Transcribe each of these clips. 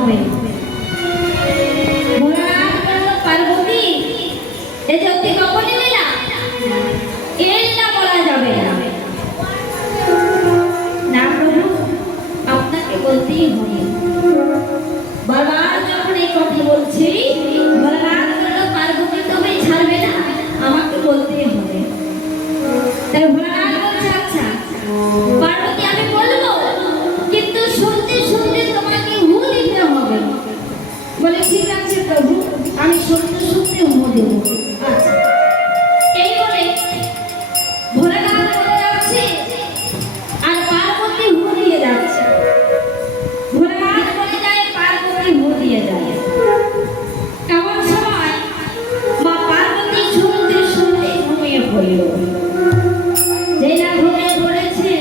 হবে। ভোলানাথ বলল, পার্বতী এই যে অতি গোপনে লীলা, এই লীলা বলা যাবে না। না প্রভু, আপনাকে বলতেই হবে। বারবার যখন এই কথা বলছি, ভোলানাথ বলল, পার্বতী তবে ছাড়বে না, আমাকে বলতেই হবে। তাই ভোলানাথ বলছে, আচ্ছা পার্বতী আমি বলবো, কিন্তু শুনতে শুনতে তোমাকে হু দিতে হবে। বলে ঠিক আছে প্রভু, আমি শুনতে শুনতে হু দেব। আচ্ছা, এই বলে ভোলানাথ বলে যাচ্ছে আর পার্বতী হু দিয়ে যাচ্ছে। ভোলানাথ বলে যায়, পার্বতী হু দিয়ে যায়। এমন সময় মা পার্বতী শুনতে শুনতে ঘুমিয়ে পড়ল। যেই না ঘুমিয়ে পড়েছে,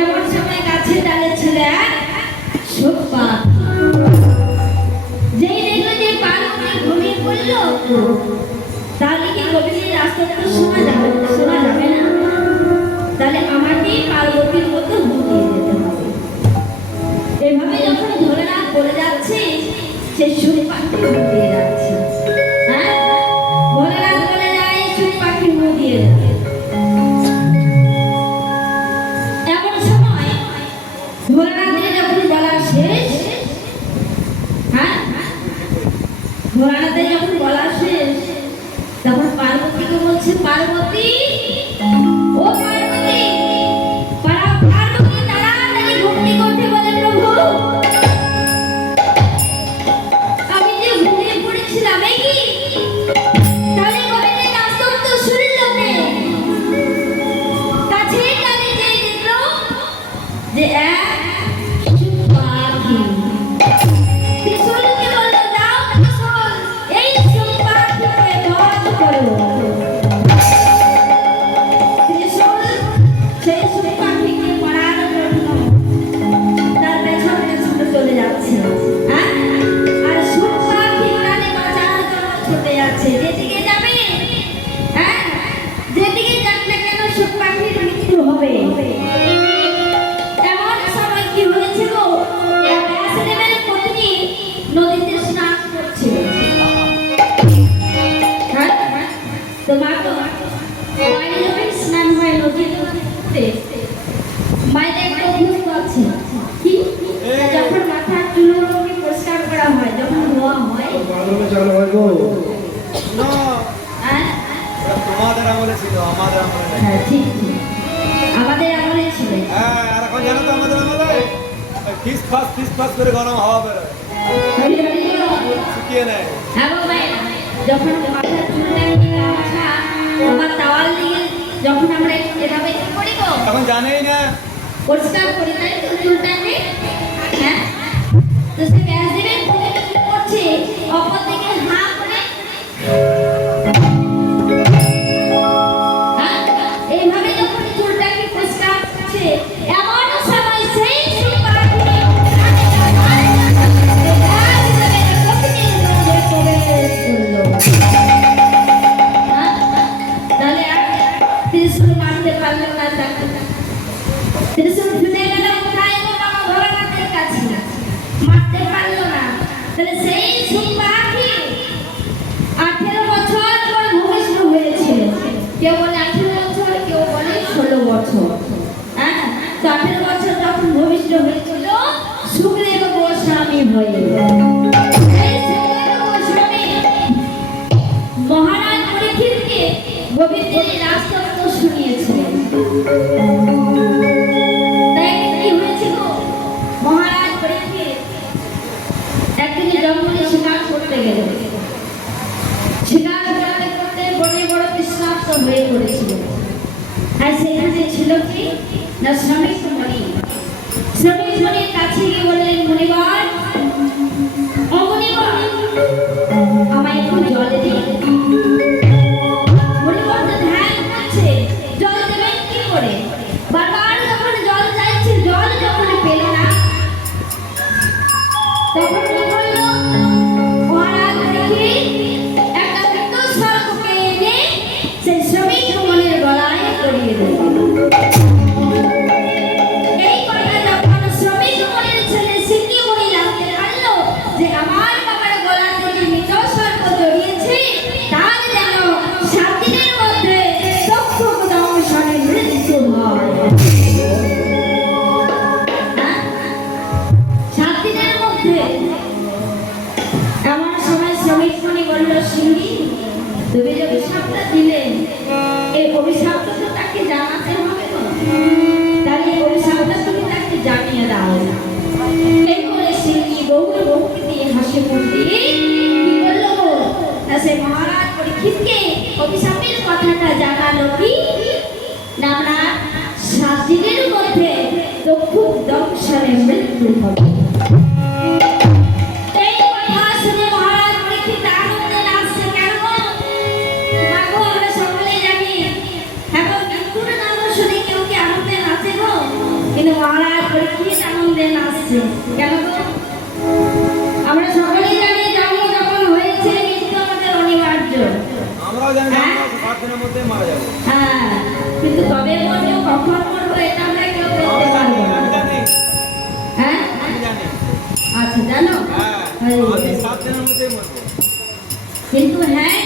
এমন সময় গাছের ডালে ছিল এক সুখ পাখি। যেই দেখলো যে পার্বতী ঘুমিয়ে পড়ল, তাহলে কি কবিদের রাস্তা তো শোনা যাবে না? তাহলে আমাকেই পার্বতীর মতো ঘুমিয়ে যেতে হবে। এভাবে যখন ভোলানাথ বলে যাচ্ছে, সে সুখ পাখি ঘুমিয়ে যাচ্ছে। হ্যাঁ, ভোলানাথ বলে যায়, সুখ পাখি ঘুমিয়ে যায়। এমন সময় ভোলানাথের যখন বলা শেষ, হ্যাঁ, ভোলানাথের যখন বলা শেষ, তখন পার্বতীকে বলছে, পার্বতী ও পার্বতী, পার্বতী তাড়াতাড়ি ঘুমটি করতে বলে, প্রভু আমি যে ঘুমিয়ে পড়েছিলাম, এই কি তাহলে কবিদের রাস্তা তো শুনল কে? কাছে কাছে যেই দেখলো যে এক সুখ পাখি। ত্রিশূলকে বলল, যাও ত্রিশূল, এই সুখ পাখিকে বধ করো। ত্রিশূল সেই সুখ পাখিকে মারার জন্য তার পেছনে পেছনে চলে যাচ্ছে। হ্যাঁ, আর সুখ পাখি প্রাণে বাঁচার জন্য ছুটে যাচ্ছে। যেদিকে যাবে, হ্যাঁ, যেদিকে যাক না কেন সুখ পাখির মৃত্যু হবে। এমন সময় কি হয়েছে গো, ব্যাসদেবের পত্নী নদীতে স্নান করছিল। হ্যাঁ, তো মা তো মায়ের যখন স্নান হয় নদীতে, মায়ের একটা অভ্যাস আছে কি, যখন মাথার চুলগুলোকে পরিষ্কার করা হয়, যখন ধোয়া হয়, হ্যাঁ, তোমাদের আমলে ছিল, আমাদের আমলে নেই। হ্যাঁ ঠিক, আমাদের আমলে ছিল। হ্যাঁ, আর এখন জানো তো আমাদের আমলে ফিস ফাস করে গরম হাওয়া বেরোয়, শুকিয়ে নেয়। হ্যাঁ গো ভাই, যখন মাথার চুলটাকে গামছা আবার তাওয়াল দিয়ে যখন আমরা এভাবে কি করি গো, এখন জানেই না। পরিষ্কার করি, তাই তো চুলটাকে। হ্যাঁ, তো সে ব্যাসদেবের পত্নী কি করছে, অপর দিকে হাঁ করে, হ্যাঁ, এইভাবে যখন চুলটাকে পরিষ্কার করছে, এমন সময় সেই সুখ পাখি ব্যাসদেবের পত্নীর মধ্যে প্রবেশ করলো। হ্যাঁ, তাহলে আর ত্রিশূল মারতে পারলো না তাকে। ত্রিশূল ছুটে গেল কোথায় গো, বাবা ভোলানাথের কাছে, মারতে পারলো না। তাহলে সেই সুখ পাখি 18 বছর পর ভূমিষ্ঠ হয়েছিল। কেউ বলে 18 বছর, কেউ বলে 16 বছর। হ্যাঁ, তো 18 বছর যখন ভূমিষ্ঠ হয়েছিল, সুখদেব গোস্বামী হয়ে এই সুখদেব গোস্বামী মহারাজ পরীক্ষিতকে গোবিন্দের রাজতত্ত্ব শুনিয়েছিলেন। তাই কি হয়েছিল, মহারাজ পরীক্ষিত একদিন জঙ্গলে শিকার করতে গেলেন। শিকার করতে করতে বনে বড় তৃষ্ণার্ত হয়ে পড়েছিল। আর সেখানে ছিল কি না, শ্রমিক মণি। শ্রমিক মণির কাছে গিয়ে বললেন, মণিবর, ও মণিবর, আমায় একটু জল দিন। মণিবর তো ধ্যান করছে, জল দেবেন কি করে? বারবার যখন জল চাইছে, জল যখন পেল না, তখন কি করলো, মহারাজ দেখি একটা বিদ্যুৎ সর্পকে এনে সেই শ্রমিক মনের গলায় পরিয়ে দিল। এই কথা যখন শ্রমিক মনের ছেলে সিংহী মণি জানতে পারলো, শুরু হবে। এই কথা শুনে মহারাজ পরীক্ষিত আনন্দে নাচছে। কেন গো? মা গো, আমরা সকলেই জানি এখন মৃত্যুর নাম শুনে কেউ কি আনন্দে নাচে গো? কিন্তু মহারাজ পরীক্ষিত আনন্দে নাচছে। কেন গো? আমরা সকলেই জানি জন্ম যখন হয়েছে মৃত্যু আমাদের অনিবার্য। আমরাও জানি হ্যাঁ? 7 দিনের মধ্যে মারা যাবো। হ্যাঁ, কিন্তু কবে মরবো কখন মরবো এটা আমরা কেউ বলতে পারবো না। আমি জানি, হ্যাঁ, আমি জানি। আচ্ছা জানো, হ্যাঁ, হ্যাঁ। আমি 7 দিনের মধ্যেই মরবো। কিন্তু হ্যাঁ,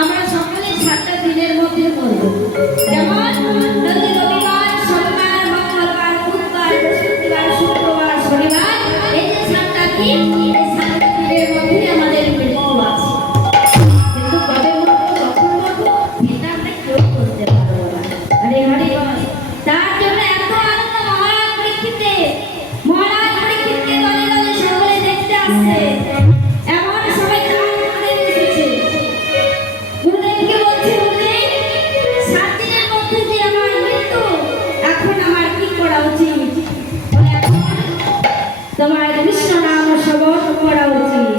আমরা সকলে 7টা দিনের মধ্যে মরবো। যেমন যদি রবিবার, সোমবার, মঙ্গলবার, বুধবার, বৃহস্পতিবার, শুক্রবার, শনিবার, এই যে 7টা দিন, এই 7টা দিনের মধ্যে আমাদের মৃত্যু আছে। কিন্তু কবে মরবো কখন মরবো এটা আমরা কেউ বলতে পারবো না। আরে হরি বল। তার জন্য এত আনন্দ মহারাজ পরীক্ষিতে। মহারাজ পরীক্ষিতকে দলে দলে সকলে দেখতে আসছে। এমন সবাই তার করে এসেছে। গুরুদেবকে বলছে, গুরুদেব, 7 দিনের মধ্যে যে আমার মৃত্যু, এখন আমার কি করা উচিত? বলে, এখন তোমার কৃষ্ণ নাম শ্রবণ করা উচিত।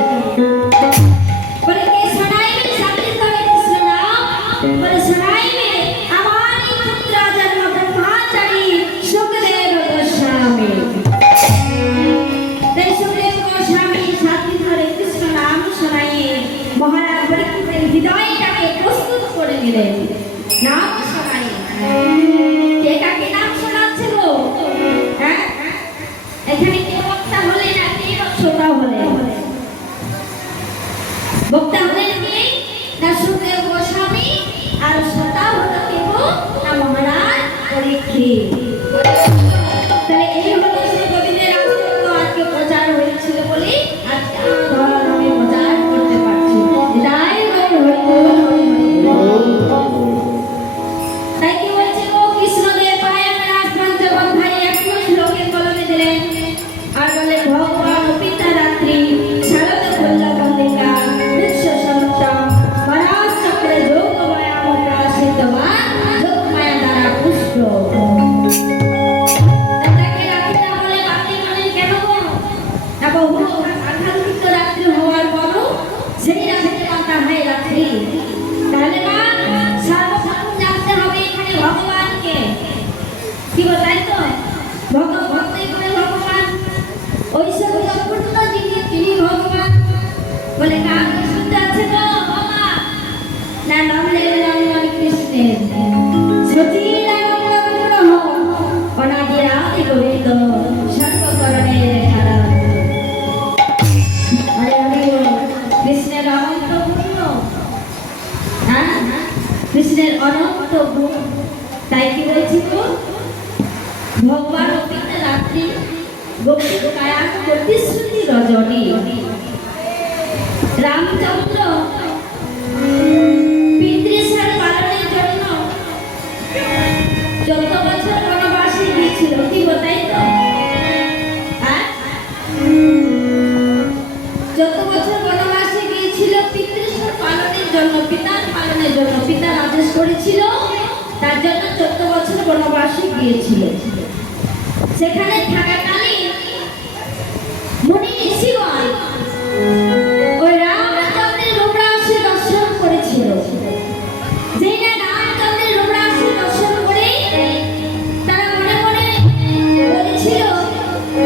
বলে, কে শোনাইবে 7 দিন ধরে কৃষ্ণ নাম? বলে, শোনাইবে আমার এই পুত্র জন্ম ব্রহ্মচারী সুখদেব গোস্বামী। তাই সুখদেব গোস্বামী 7 দিন ধরে কৃষ্ণ নাম শোনাইয়ে মহারাজ পরীক্ষিতের হৃদয়টাকে প্রস্তুত করে দিলেন। নাম শোনাই। কে কাকে নাম শোনাচ্ছে গো? হ্যাঁ, এখানে কে বক্তা হলেন আর কে শ্রোতা হলেন? বক্তা হলেন কে? না সুখদেব গোস্বামী, আর শ্রোতা হলো কে গো? না মহারাজ পরীক্ষিত। তাহলে এই হলো সেই গোবিন্দের রাজতত্ত্ব আজকে প্রচার হয়েছিল বলে আজকে আমরা ধরাধামে প্রচার করতে পারছি। তাই হরি হরি বল, হরি হরি বল। তাই কি বলছে গো? কৃষ্ণদেব পায়ে রাজ পঞ্চবন্ধাই একটু শ্লোকের কলমে দিলেন আর বলে, ভগবান পিতা রাত্রি শারদ বল্লভ বন্দিকা বৃক্ষ সন্তম মহারাজ চক্রে যোগ মায়া মুদ্রা সিদ্ধবান যোগ মায়া দ্বারা পুষ্ট। তাকে রাত্রিটা বলে রাত্রি মানে কেন গো? না বহু আঘাতযুক্ত রাত্রি হওয়ার পরও সেই রাত্রিকে মানতে হয় রাত্রি। তাহলে মা সর্বপ্রথম জানতে হবে এখানে ভগবানকে। কি গো, তাই তো? ভক্তই করে ভগবান, ঐশ্বর্যপূর্ণ যিনি তিনি ভগবান। বলে, কার শুনতে আছে গো বাবা? না নমলের নন্দন কৃষ্ণের সচিদানন্দ বিগ্রহ অনাদি আদি গোবিন্দ সর্বকরণের ধারণ। আরে হরি বল। কৃষ্ণের অনন্ত গুণ। হ্যাঁ, কৃষ্ণের অনন্ত গুণ। তাই কি বলছি গো? ভগবান অপিতা রাত্রি গোপিত কায়া প্রতিশ্রুতি রজনী। রামচন্দ্র পিতৃশ্রাদ পালনের জন্য 14 বছর বনবাসে গিয়েছিল। কি গো, তাই তো? হ্যাঁ, 14 বছর বনবাসে গিয়েছিল পিতৃশ্রাদ পালনের জন্য, পিতার পালনের জন্য। পিতার আদেশ করেছিল, তার জন্য 14 বছর বনবাসে গিয়েছিল। সেখানে থাকাকালীন মুনি ঋষিগণ ওই রামচন্দ্রের রূপরাশি দর্শন করেছিল। যেই না রামচন্দ্রের রূপরাশি দর্শন করে তারা মনে মনে বলেছিল,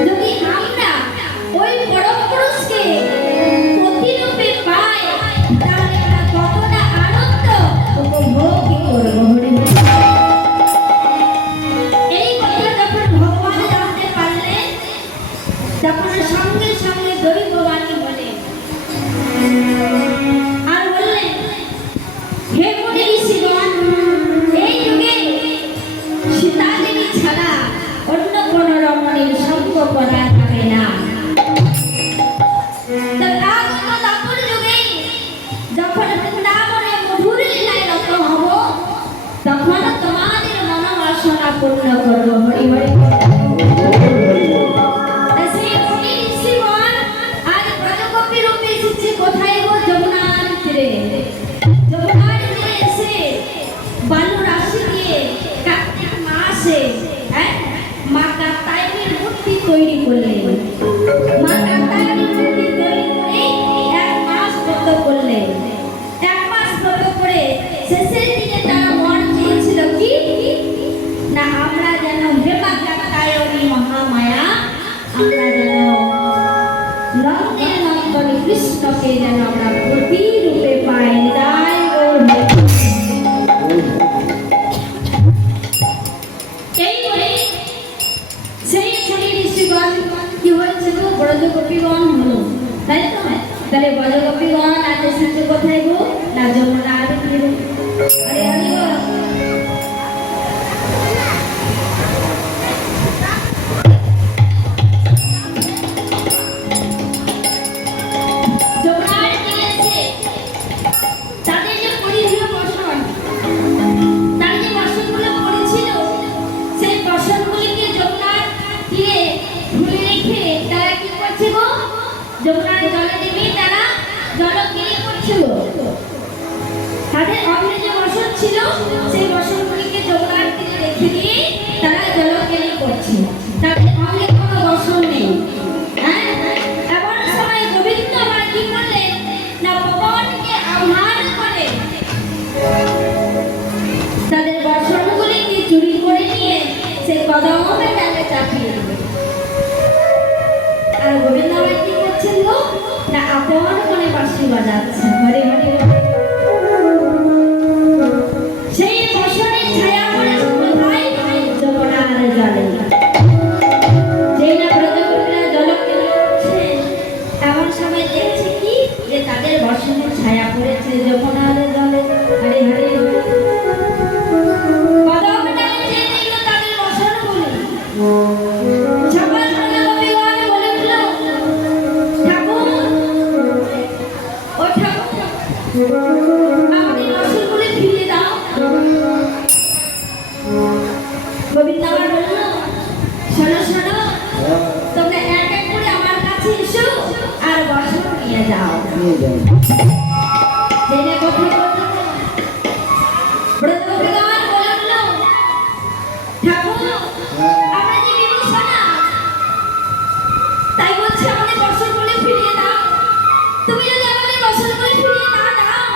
যদি আমরা ওই পরম পুরুষকে প্রতিরূপে পাই তাহলে আমরা কতটা আনন্দ উপভোগ করবো। হরি বল। এই কথা যখন ভগবান জানতে পারলেন, তখন সঙ্গে সঙ্গে দৈববাণী বলে আর বললেন, হে মুনি ঋষিগণ, এই যুগে সীতা দেবী ছাড়া অন্য কোন রমণীর সঙ্গ করা যাবে না। তারপর যুগে যখন বৃন্দাবনে মধুর লীলায় রত হব, তখন তোমাদের মনোবাসনা পূর্ণ করব। হরি হরি বল। সেই মুনি ঋষিগণ আজ ব্রজগোপী রূপে এসেছে কোথায় গো? যমুনার তীরে। যমুনার তীরে এসে বালু রাশি দিয়ে কার্তিক মাসে মা কাত্যায়নীর মূর্তি তৈরি করলেন। বলে বজগোপীগণ আজ সাথে কোথায় গো না যমুনা আরে ফিরে আরে আরে গো যমুনার তীরে এসে তাদের যে পরিধেয় বসন তার যে বসনগুলো পড়েছিল সেই বসনগুলিকে যমুনার তীরে ভুলে রেখে তারা কি করছে গো যমুনার জলে নেমে তারা জলক্রীড়া করছিল তাদের অগ্রে যে বসন ছিল সেই বসনগুলিকে যমুনার তীরে রেখে দিয়ে তারা জলক্রীড়া করছে তাদের অগ্রে কোনো বসন নেই হ্যাঁ এমন সময় গোবিন্দ আবার কি করলেন না পবনকে আহ্বান করে তাদের বসনগুলিকে চুরি করে নিয়ে সে কদমের ডালে চাপিয়ে দিল আর গোবিন্দ আবার কি করছেন গো না আপন মনে বাঁশি বাজাচ্ছেন হরে হরে সেই বসনের ছায়া পড়েছে কোথায় যমুনার জলে যেই না ব্রজগোপীরা জলক্রীড়া করছে এমন সময় দেখছে কি যে তাদের বসনের ছায়া পড়েছে যমুনার জলে হরে হরে কদম ডালে যে দেখলো তাদের বসনগুলি সকল ব্রজগোপীগণ বলে উঠল ঠাকুর ও ঠাকুর আমাদের বসনগুলি ফিরিয়ে দাও গোবিন্দ আবার বলল শোনো শোনো তোমরা এক এক করে আমার কাছে এসো আর বসন নিয়ে যাও জেনে কথা বললো ব্রজগোপীগণ বলে উঠল ঠাকুর আমরা যে বিভীষণা তাই বলছে আমাদের বসনগুলি ফিরিয়ে দাও তুমি যদি আমাদের বসনগুলি ফিরিয়ে না দাও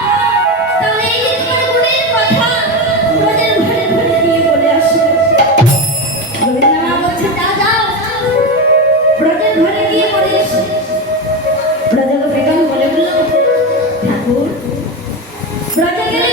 তাহলে এই যে তোমার মনের কথা তোমাদের ঘরে ঘরে দিয়ে বলে আসো গোবিন্দ মা বলছে যাও যাও ব্রজের ঘরে গিয়ে বলে এসো ব্রজগোপীগণ বলে বলল ঠাকুর ব্রজে গেলে